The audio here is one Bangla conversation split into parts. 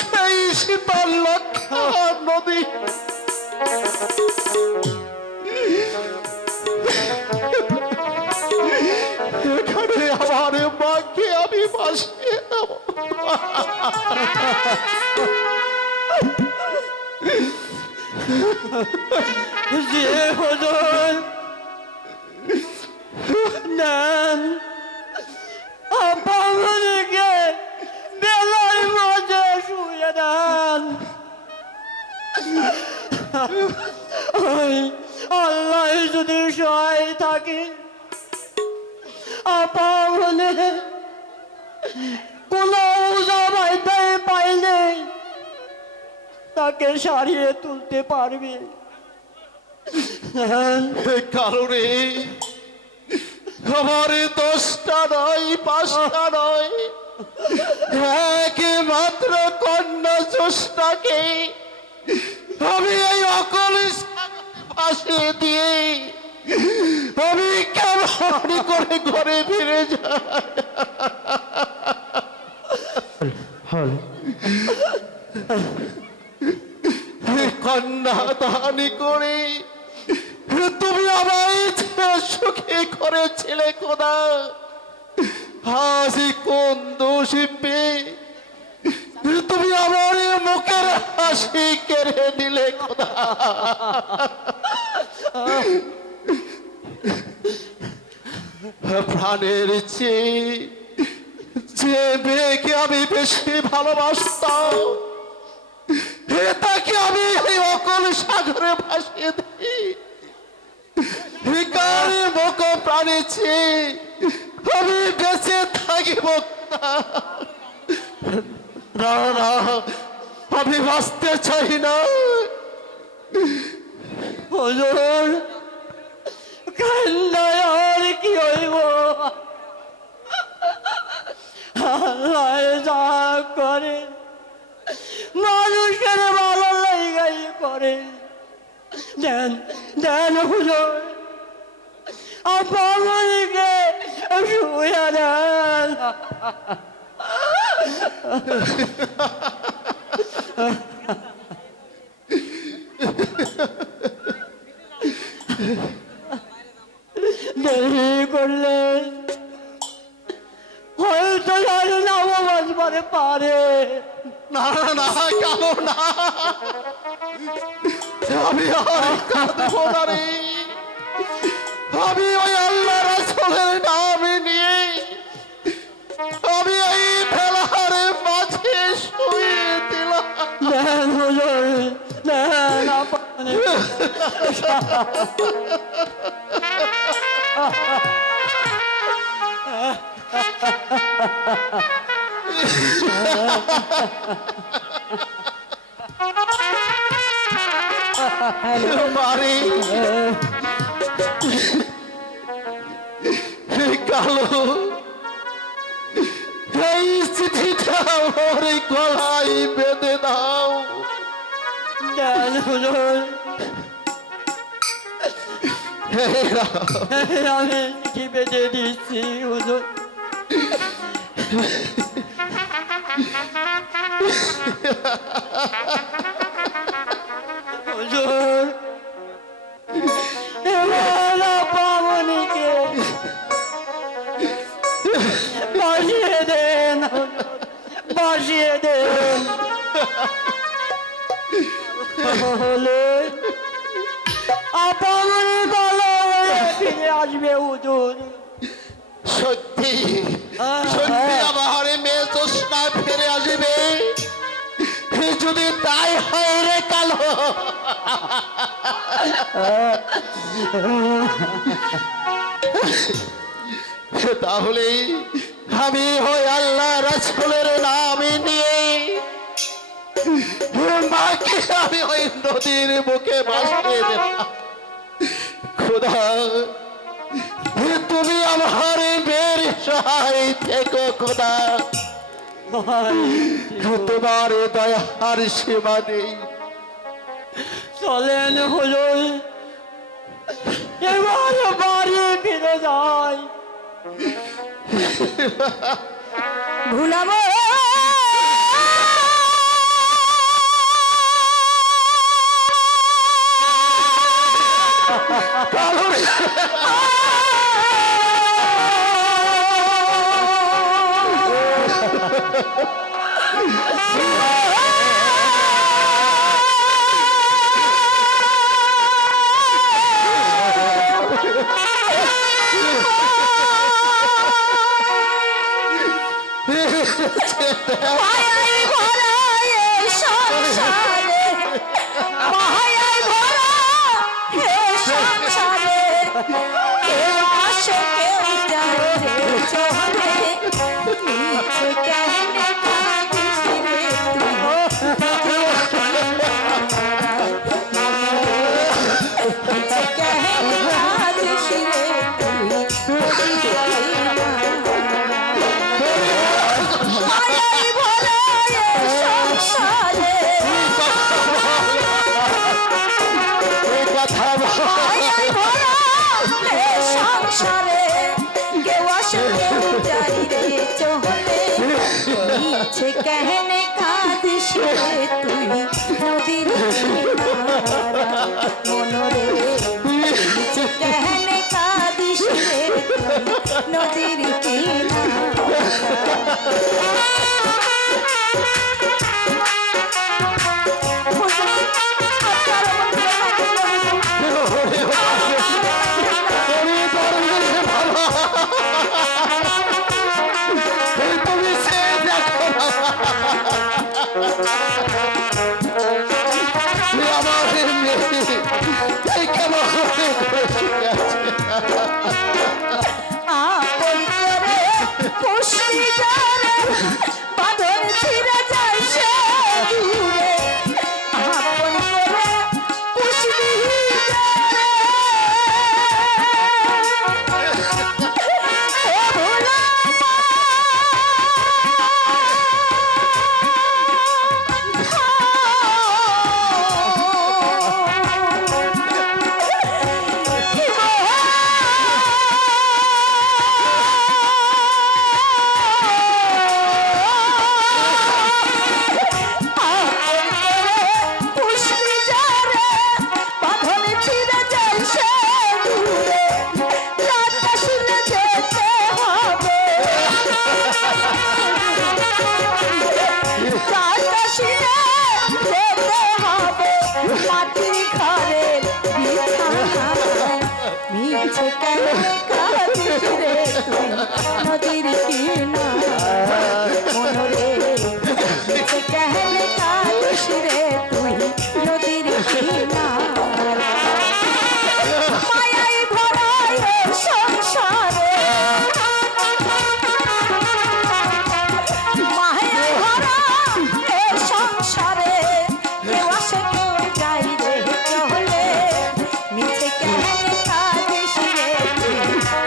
সেই শীতল লক্ষা নদী, এখানে আমার মাকে আমি ভাসিয়ে দেব। যে হুজুর নেন আপনাকে বেলার মাঝে শুয়ে দেন। আল্লাহ যদি সহায় থাকে আপনি কোন ওজা বাইতে পাইলে তাকে সারিয়ে তুলতে পারবে। কারণে আমার 10টা নয় 5টা নয়, একমাত্র কন্যা জ্যোৎস্নাকে আমি এই অকল ভাসিয়ে দিয়ে আমি কেমন করে ঘরে ফিরে যাই। কন্যা দানি করে তুমি আমায় সুখী করেছিলে খোদা, হাসি কোন দোষী পেয়ে তুমি আমার মুখের হাসি কেড়ে দিলে খোদা। প্রাণের চেয়ে যে মেয়েকে আমি বেশি ভালোবাসতাম তাকে আমি এই অকল সাগরে ভাসিয়ে দিই। মুখ প্রাণে চেয়ে আমি বেঁচে থাকিব না, না আমি বাঁচতে চাই না। হুজুর কান্নায় আর কি হইব, আল্লাহ যা করে মানুষের ভালো লাগাই করে। দেন দেন হুজুর আপনাকে শুয়ে দেন। দেরি করলে হয়তো জানি না বাঁচবারে পারে। না না কেন না, আমি আর কাঁদবো না রে। আমি ওই আল্লাহ রাসূলের নাম নিয়ে আমি এই ফেলার মাঝে শুয়ে দিলাম। দেন হুজুর দেন আপনি। মারি কালো এই চিঠিটা আমার গলায় বেঁধে দাও। দেন হুজুর আমি চিঠি বেঁধে দিচ্ছি হুজুর। হুজুর এবার পাবনিকে বাসিয়ে দেন, বাসিয়ে দেন। হলে আপনি ভালো হয়ে ফিরে আসবে হুজুর। সত্যি সত্যি আমার মেয়ে জ্যোৎস্না ফিরে আসবে। যদি তাই হয় রে কালো, তাহলে আমি ওই আল্লাহ রাসূলের নাম নিয়ে মাকে আমি ওই নদীর বুকে ভাসিয়ে দেব। খোদা তুমি আমার মেয়ের সহায় থেকো খোদা। ভাই তোমার এ দয়ার সীমা নেই। চলেন হুজুর, এবার বাড়ি ফিরে যাই। ভুলাবো মায়ায় ভরা এ সংসারে, মায়ায় ভরা এ সংসারে, কেউ আসে কেউ যায় রে চলে, মিছে কেমনে কাঁদিস রে তুই, মিছে কেমনে কাঁদিস রে তুই, মায়ায় ভরা এ সংসারে, মায়ায় ভরা এ সংসারে, কেউ আসে কেউ যায় রে চলে, মিছে কেহনে কাঁদিস রে তুই নদীর কিনারা, মনরে মিছে কেহনে কাঁদিস রে তুই নদীর কিনারা। তুমি সে দেখো না। আমার মেয়ে এই কেমন করে বসে আছে। আপন করে পুষি যারে, বাঁধন ছিঁড়ে যায় সে দূরে, আপন করে পুষবি যারে, ও ভোলা পুষবি যারে, বাঁধন ছিঁড়ে যায় সে দূরে, রাত আসলে যেতে হবে, রাত আসলে যেতে হবে, মাটির ঘরের বিছানায়, মিছে কেমনে কাঁদিস রে তুই নদীর কিনারায়, মনরে মিছে কেমনে কাঁদিস রে তুই নদীর কিনারায়, মায়ায় ভরা এ সংসারে, মায়ায় ভরা এ সংসারে, কেউ আসে কেউ যায় রে চলে, মিছে কেমনে কাঁদিস রে তুই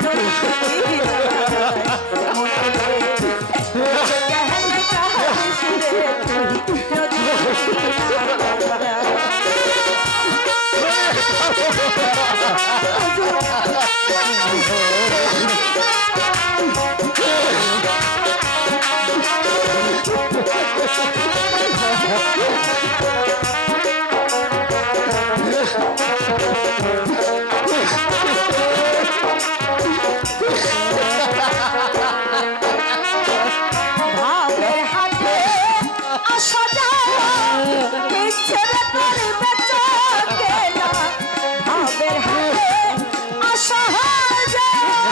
নদীর কিনারায়, মনরে মিছে কেমনে কাঁদিস রে তুই নদীর কিনারায়। ভাবের হাটে আসা যাওয়া, মিথ্যের তোর বেচা কেনা, ভাবের হাটে আসা যাওয়া,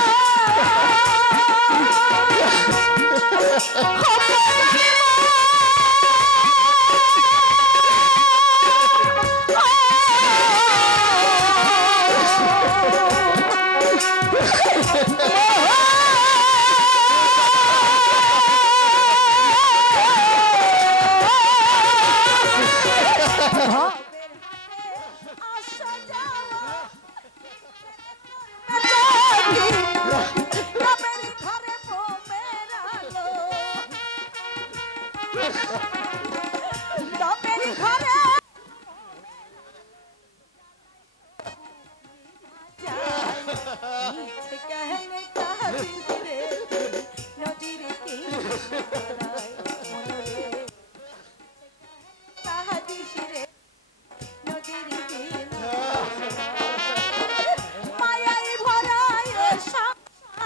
আসা যাওয়া, গ্রামের ঘরে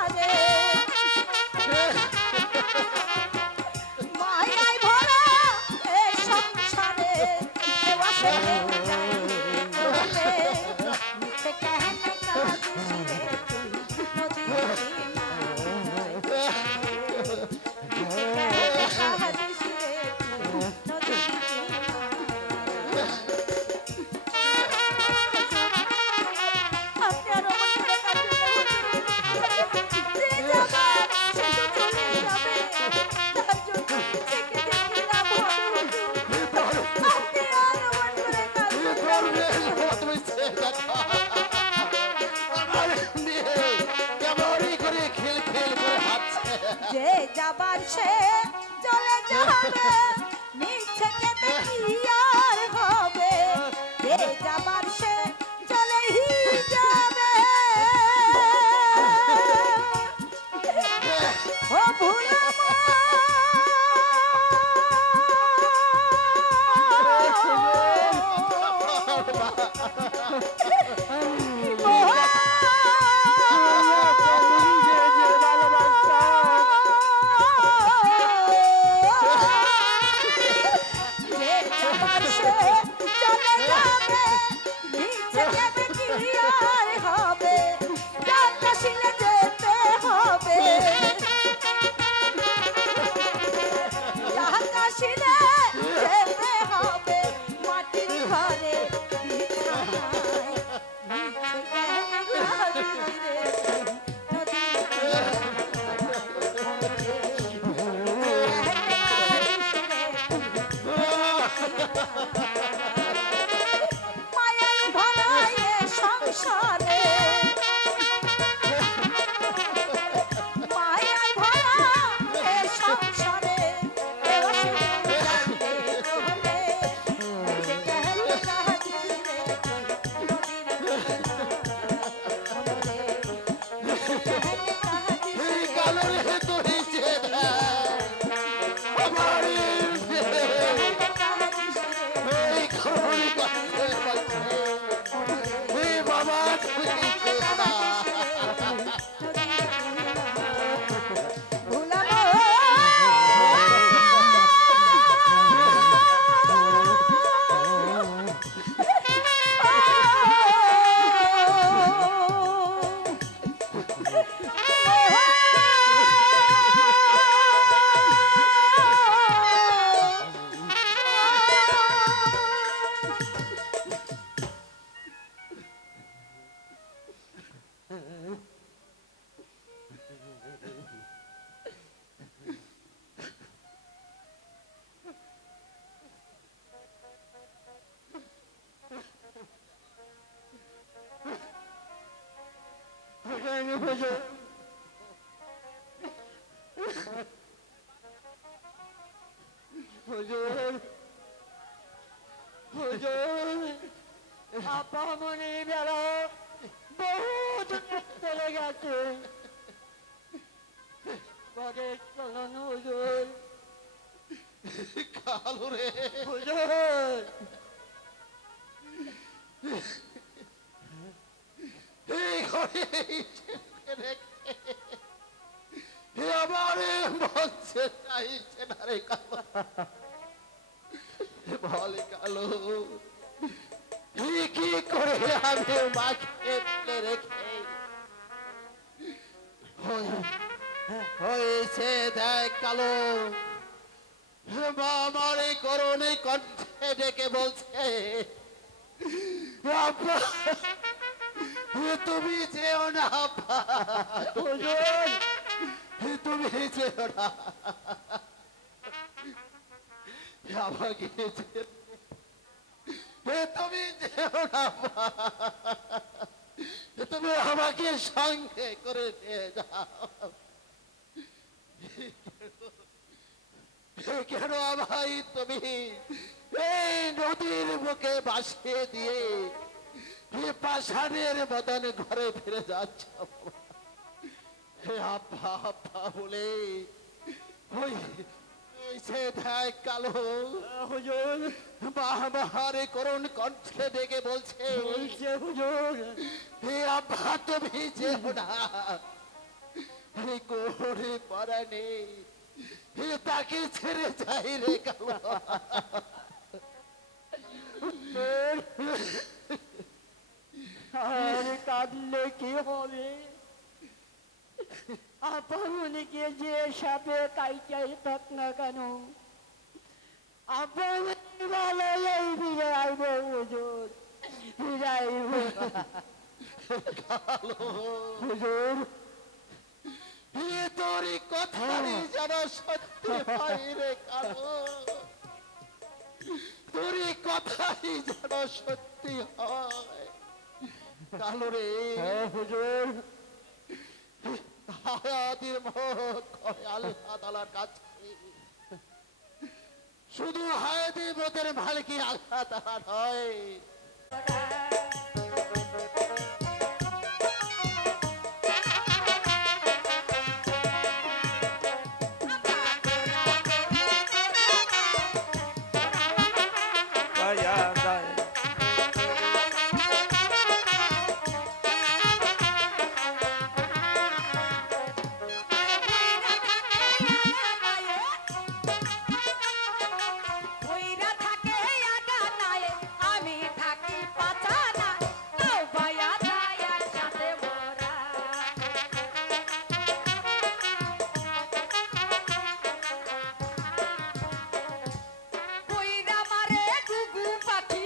সংসারে মায়ায় ভরা এ সংসারে কেউ আসে মিথ্যে কেন কাঁদিস রে তুই নদীর কিনারায় মিথ্যে কেন কাঁদিস রে তুই নদীর কিনারায় আপনি আরো আমার করে কাঁদবেন যে যাবার সে তো চলে যাবে তার জন্য থেকে দেখি লাভ হবে হুজুর। আপনি আর আমার করে কাঁদবেন না। তুমি সে দেখো আমার মেয়ে কেমনই করে খেল খেল করে হাঁটছে। যে যাবার সে চলে যাবে মিছে কেটে কি আর হবে যে যাবার সে চলেই যাবে ও ভুলাম যে যাবার সে চলে যাবে নিচে যাবে কি আর হবে কাশিলে যেতে হবে কাশিলে যেতে হবে মাটির ঘরে বিছানায় নিচে কেন কাঁদিস রে নদীর মায়ায় ভরায় এ সংসারে মায়ায় ভরা এ সংসারে কেউ আসে জানতে হলে যে কেন কাঁদিস রে নদীর কিনারায় এই কালো রে তুই যে আমার এই খরণি করতে পারছে এই বাবা তুই যে আপামনি বেলা বহুত চলে গেছে বাড়ি চলন হুজুর কালো রে হুজুর এই ঘরে রেখে আমারে বলছে চাইছে না রে কালো বলে কালো কি করে আমি মাকে ফেলে রেখে হয়েছে দেখ কালো আমারে করুণে কণ্ঠে ডেকে বলছে আব্বা, তুমি যেও না আব্বা, হুজুর তুমি যেও না আমাকে তুমি যেও না আব্বা, তুমি আমাকে সঙ্গে করে নিয়ে যাও কেন ভাই তুমি এই নদীর বুকে বাসিয়ে দিয়ে পাষাণের মতন ঘরে ফিরে যাচ্ছ আব্বা আব্বা বলে ওই সে দেখ কালো হুজুর বাহারে করুণ কণ্ঠে ডেকে বলছে বলছে হুজুর হে আব্বা তুমি যেও না আরে কোরে পরানে তাকে ছেড়ে যাই রে কালো। আর কাঁদলে কি হবে? আপামনিকে যে সাপে কাইটাই থাক না কেন, আপামনি ভালো এই ফিরে আইব হুজুর, ফিরে আইব। হুজুর তোরই কথারই যেন সত্যি হয় রে কালো, তোরই কথাই যেন সত্যি হয় কালো রে। হ্যাঁ হুজুর, হায়াতের মত করে আল্লাহ তাআলার কাছে, শুধু হায়াতের মতের মালিকই আল্লাহ তাআলা নয়। ওইরা থাকে আগা নাই, আমি থাকি পাছা না, নাও ভাইয়া যায় একসাথে মোরা। ওইরা মারে গুগু পাখি,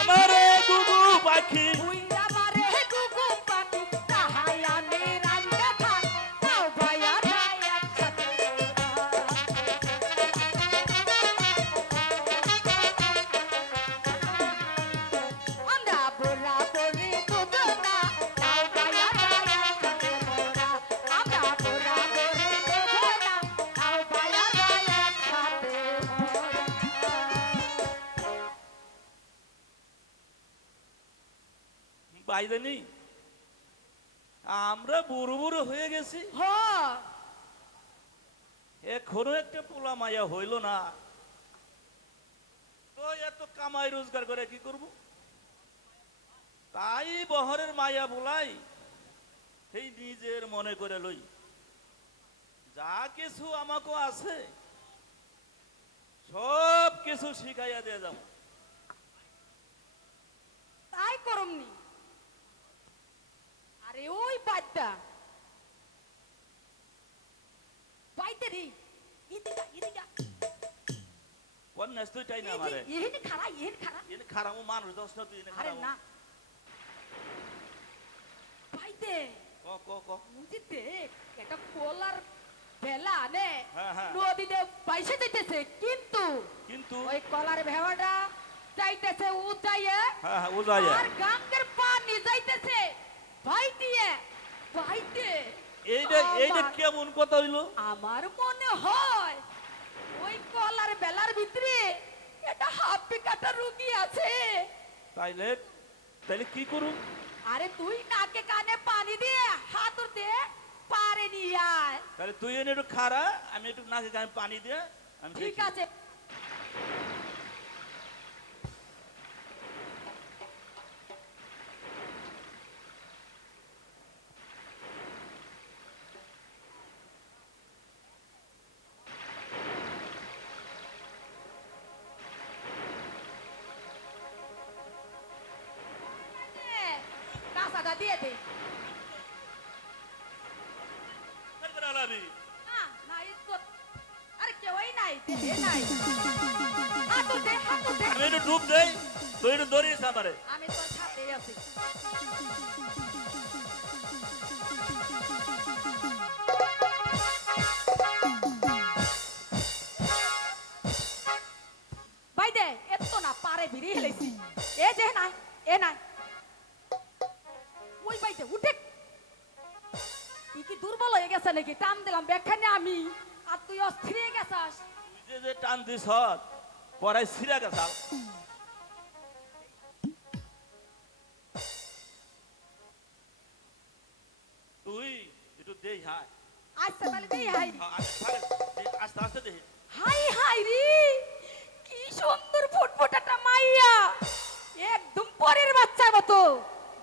আমারে গুগু পাখি, ওইরা মারে গুগু পাখি, তাহাই আমি রান্দা খাই, নাও ভাইয়া যায় একসাথে মোরা। আমরা বোরা বরি দুজনা, নাও ভাইয়া যায় একসাথে মোরা। আমরা বোরা বরি দুজনা, নাও ভাইয়া যায় একসাথে মোরা। বাইদানি আমরা বুড়ো বুড়ো হয়ে গেছি, হ্যাঁ, এখনো একটা পোলা মায়া হইল না, তো এত কামাই রোজগার করে কি করব? তাই বহরের মায়া বলাই সেই নিজের মনে করে লই, যা কিছু আমাকে আছে সব কিছু শিখাইয়া দিয়ে যাব। তাই করমনি। আরে ওই বাদ্দা বাইতে রে, এদিকা এদিকা, কোন নেস্তুইটাই না আমারে এহেনে খাড়া, এহেনে খাড়া। এনে খারাপ মানুষ দশ না তুই এনে আরে খারাপ না বাইতে ক ক ক বুঝিতে একটা কোলার ভেলা নে হ্যাঁ, হ্যাঁ। নদীতে বাইসে যাইতেছে, কিন্তু কিন্তু ওই কলার ভেলাটা যাইতেছে উচাইয়ে, হ্যাঁ হ্যাঁ উজাইয়া আর গাঙ্গের পানি যাইতেছে বাইতে বাইতে। এইটা এইটা আমার- কেমন কথা হইলো? আমার মনে হয় ওই কলার বেলার ভিতরে একটা হাপ্পি কাটা রুগী আছে। তাইলে তাইলে কি করুন? আরে তুই নাকে কানে পানি দিয়ে হাতুর দিয়ে পারে নিয়ে আয়। তাহলে তুই এনে একটু খারা, আমি একটু নাকে কানে পানি দিয়ে আমি ঠিক দেখি। আছে। কাঁচাটা দিয়ে দে। তাই করে আলাবি। না না ইজ্জত, আরে কেউই নাই, দেহে নাই। হাতুর দে, হাতুর দে। আমি একটু ডুব দেই, তুই একটু ধরিস আমারে। আমি তোর সাথেই আছি। ভাই দে, এত না পারে ভিড়ি হেলেছি। এ যে নাই, এ নাই। ওই ভাই দে, উঠে। তুই কি দুর্বল হয়ে গেছে নাকি? টান দিলাম ব্যাখ্যানে আমি, আর তুই অস্থির হয়ে গেছাস। তুই যে টান দিস পরাই সিরা গেছাল। তুই একটু দেই হাই। আচ্ছা তাহলে দেই হাই রে। হ্যাঁ, আস্তে আস্তে দেই। হাই হাই রে, কি সুন্দর ফুটফুটাটা মাইয়া, একদম পরের বাচ্চার মতো।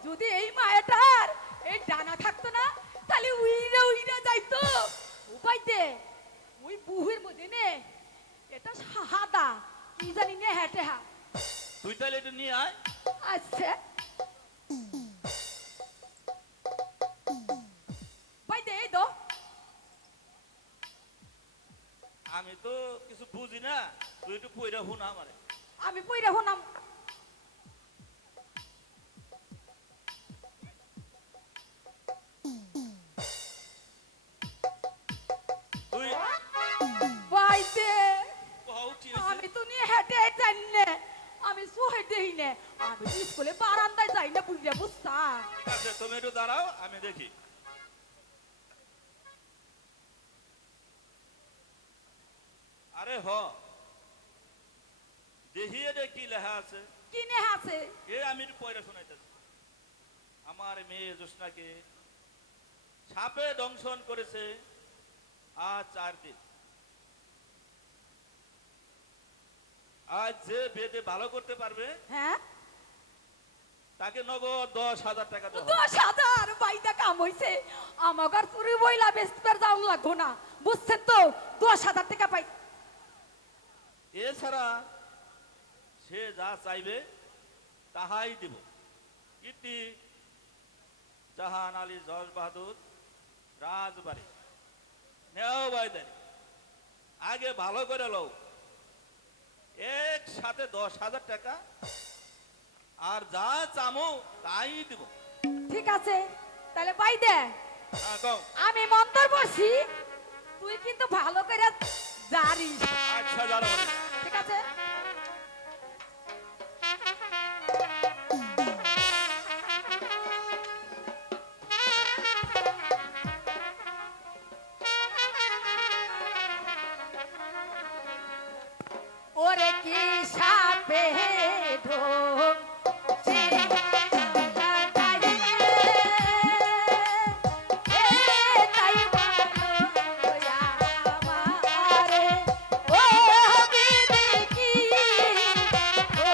যদি এই মায়াটার এই ডানা থাকতো না, তাহলে উইরা উইরা যাইতো। তুই তাহলে এটা নিয়ে আয়। আচ্ছা ভাই দে এই তো আমি তো কিছু বুঝি না, তুই একটু পয়রা হুনা আমারে। আমি পইরা হনাম তুই ভাই দে কও কি আমি হইছে? তো নিয়ে হেঁটে যাই না আমি সহে দেই না আমি তো স্কুলে বারান্দায় যাই না বুঝিয়া বুঝছা ঠিক আছে, তুমি একটু দাঁড়াও, আমি দেখি। আরে হ, দেখি এটা কি লেখা আছে। কিনে আছে এ আমি একটু পয়রা শোনাইতেছি। আমার মেয়ে জ্যোৎস্নাকে সাপে দংশন করেছে আজ 4 দিন। আজ যে বেদে ভালো করতে পারবে হ্যাঁ তাকে নগদ 10,000 টাকা দেওয়া হবে। 10,000 বাইদা কাম হইছে আমাগর চুরি বইলা বেচতে যাও লাগো না বুঝছেন তো 10,000 টাকা পাই এছাড়া সে যা চাইবে তাহাই দিব। কীর্তি জাহান আলী জজ বাহাদুর রাজবাড়ি নেও বাইদারি। আগে ভালো করে লও, একসাথে 10,000 টাকা, আর যা চামো তাই দিব। ঠিক আছে তাহলে পাই দে হ্যাঁ কও। আমি মন্তর পড়ছি তুই কিন্তু ভালো করে জানিস আচ্ছা জানো বলে। ঠিক আছে ওরে কি সাপে ঢোক সে লাগাইলে, এ তাই বলো আমারে, ও বিদেকি, ও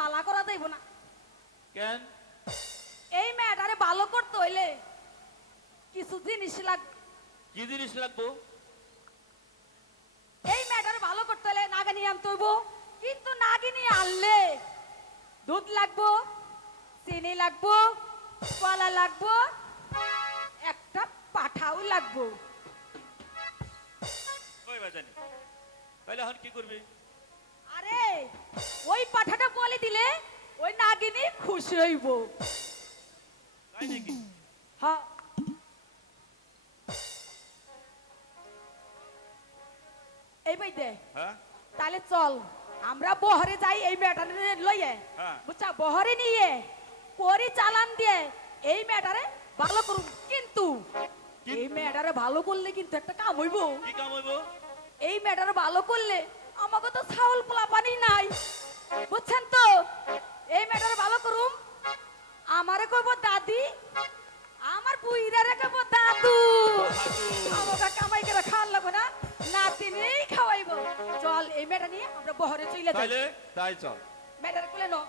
বালা করা যাইব না। কেন? এই মেয়েটারে ভালো করতে হইলে কিছু জিনিস লাগবে। কি জিনিস লাগবো? এই মেয়েটারে ভালো করতে হলে নাগিনী আনতে হইব, কিন্তু নাগিনী আনলে দুধ লাগবো, চিনি লাগবো, কলা লাগবো, একটা পাঠাও লাগবো। কই বাজানি, তাহলে এখন কি করবি? আরে ওই পাঠাটা বলে দিলে ওই নাগিনী খুশি হইব। তাই নাকি? হ্যাঁ, এই বই দে। হ্যাঁ তাহলে চল আমরা বহরে যাই, এই মেয়েটারে লইয়ে হ্যাঁ। বুঝছা, বহরে নিয়ে পরি চালান দিয়ে এই মেয়েটারে ভালো করুন। কিন্তু এই মেয়েটারে ভালো করলে কিন্তু একটা কাম হইব। কি কাম হইব? এই মেয়েটারে ভালো করলে আমাকে তো ছাউল পোলা পানি নাই, বুঝছেন তো? এই মেয়েটারে ভালো করুম, আমারে কইব দাদি, আমার বুইরারে কইব দাদু। আমাকে কামাই করে খাওয়ার লাগবে না, নাতিনেই খাওয়াইব। চল এই মেয়েটা নিয়ে আমরা বহরে চলে যাই। তাইলে তাই চল। মেয়েটারে কোলে নো।